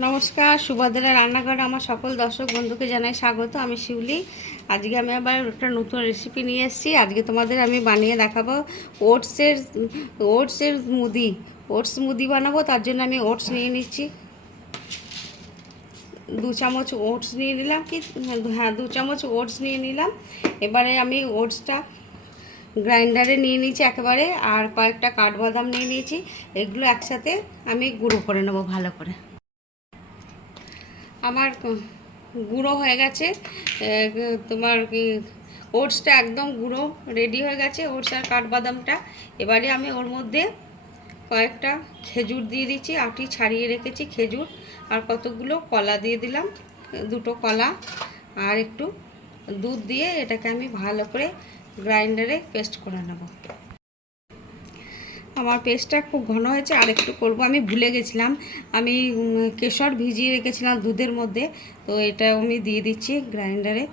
নমস্কার, সুভদ্রা রান্নাঘরে আমার সকল দর্শক বন্ধুকে জানাই স্বাগত। আমি শিউলি। আজকে আমি আবার একটা নতুন রেসিপি নিয়ে এসেছি। আজকে তোমাদের আমি বানিয়ে দেখাবো ওটসের স্মুদি বানাবো। তার জন্য আমি ওটস নিয়ে নিচ্ছি। 2 চামচ ওটস নিয়ে নিলাম, 2 চামচ ওটস নিয়ে নিলাম। এবারে আমি ওটসটা গ্রাইন্ডারে নিয়ে নিয়েছি একেবারে, আর কয়েকটা কাঠবাদাম নিয়ে নিয়েছি। এগুলো একসাথে আমি গুঁড়ো করে নেবো ভালো করে। আমার গুঁড়ো হয়ে গেছে। তোমার ওটসটা একদম গুঁড়ো রেডি হয়ে গেছে, ওটস আর কাঠবাদামটা। এবারে আমি ওর মধ্যে কয়েকটা খেজুর দিয়ে দিচ্ছি, আটি ছাড়িয়ে রেখেছি খেজুর, আর কতগুলো কলা দিয়ে দিলাম, 2টো কলা, আর একটু দুধ দিয়ে এটাকে আমি ভালো করে গ্রাইন্ডারে পেস্ট করে নেব। আমার পেস্টটা খুব ঘন হয়েছে, আর একটু করবো। আমি ভুলে গেছিলাম, আমি কেশর ভিজিয়ে রেখেছিলাম দুধের মধ্যে, তো এটা আমি দিয়ে দিচ্ছি গ্রাইন্ডারে।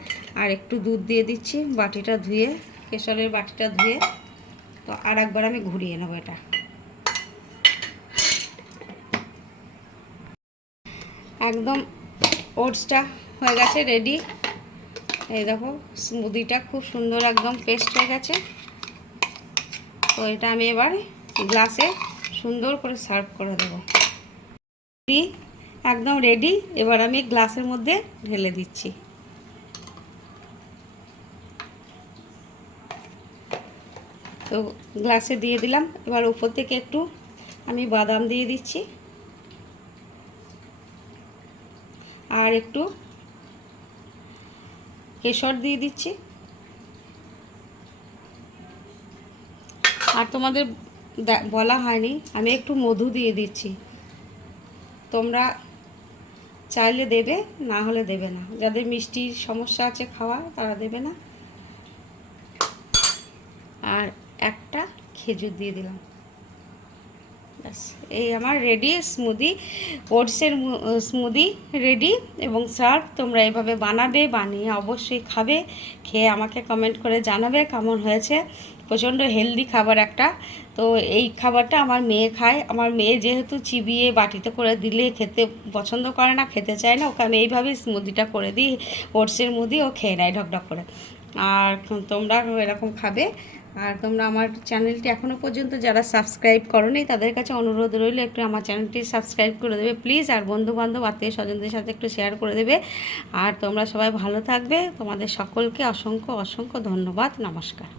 আর একটু দুধ দিয়ে দিচ্ছি, বাটিটা ধুয়ে, কেশরের বাটিটা ধুয়ে। তো আর একবার আমি ঘুরিয়ে নেবো এটা। একদম ওটসটা হয়ে গেছে রেডি। এই দেখো, স্মুদিটা খুব সুন্দর একদম পেস্ট হয়ে গেছে। তো এটা আমি এবার গ্লাসে সুন্দর করে সার্ভ করে দেবো। একদম রেডি। এবার আমি গ্লাসের মধ্যে ঢেলে দিচ্ছি। তো গ্লাসে দিয়ে দিলাম। এবার উপর থেকে একটু আমি বাদাম দিয়ে দিচ্ছি, আর একটু কেশর দিয়ে দিচ্ছি। আর তোমাদের বলা হয়নি, আমি একটু মধু দিয়ে দিচ্ছি। তোমরা চাইলে দেবে, না হলে দেবে না। যাদের মিষ্টির সমস্যা আছে খাওয়া, তারা দেবে না। আর একটা খেজুর দিয়ে দিলাম। ব্যাস, এই আমার রেডি স্মুদি, ওটসের স্মুদি রেডি এবং সার্ভ। তোমরা এভাবে বানাবে, বানিয়ে অবশ্যই খাবে। খেয়ে আমাকে কমেন্ট করে জানাবে কেমন হয়েছে। প্রচণ্ড হেলদি খাবার একটা। তো এই খাবারটা আমার মেয়ে খায়। আমার মেয়ে যেহেতু চিবিয়ে বাটিতে করে দিলে খেতে পছন্দ করে না, খেতে চায় না, ওকে আমি এইভাবেই স্মুদিটা করে দিই, ওটসের মুদি, ও খেয়ে নেয় ঢকঢক করে। আর তোমরা এরকম খাবে। আর তোমরা আমার চ্যানেলটি এখনও পর্যন্ত যারা সাবস্ক্রাইব করোনি, তাদের কাছে অনুরোধ রইল, একটু আমার চ্যানেলটি সাবস্ক্রাইব করে দেবে প্লিজ। আর বন্ধুবান্ধব, আত্মীয় স্বজনদের সাথে একটু শেয়ার করে দেবে। আর তোমরা সবাই ভালো থাকবে। তোমাদের সকলকে অসংখ্য অসংখ্য ধন্যবাদ। নমস্কার।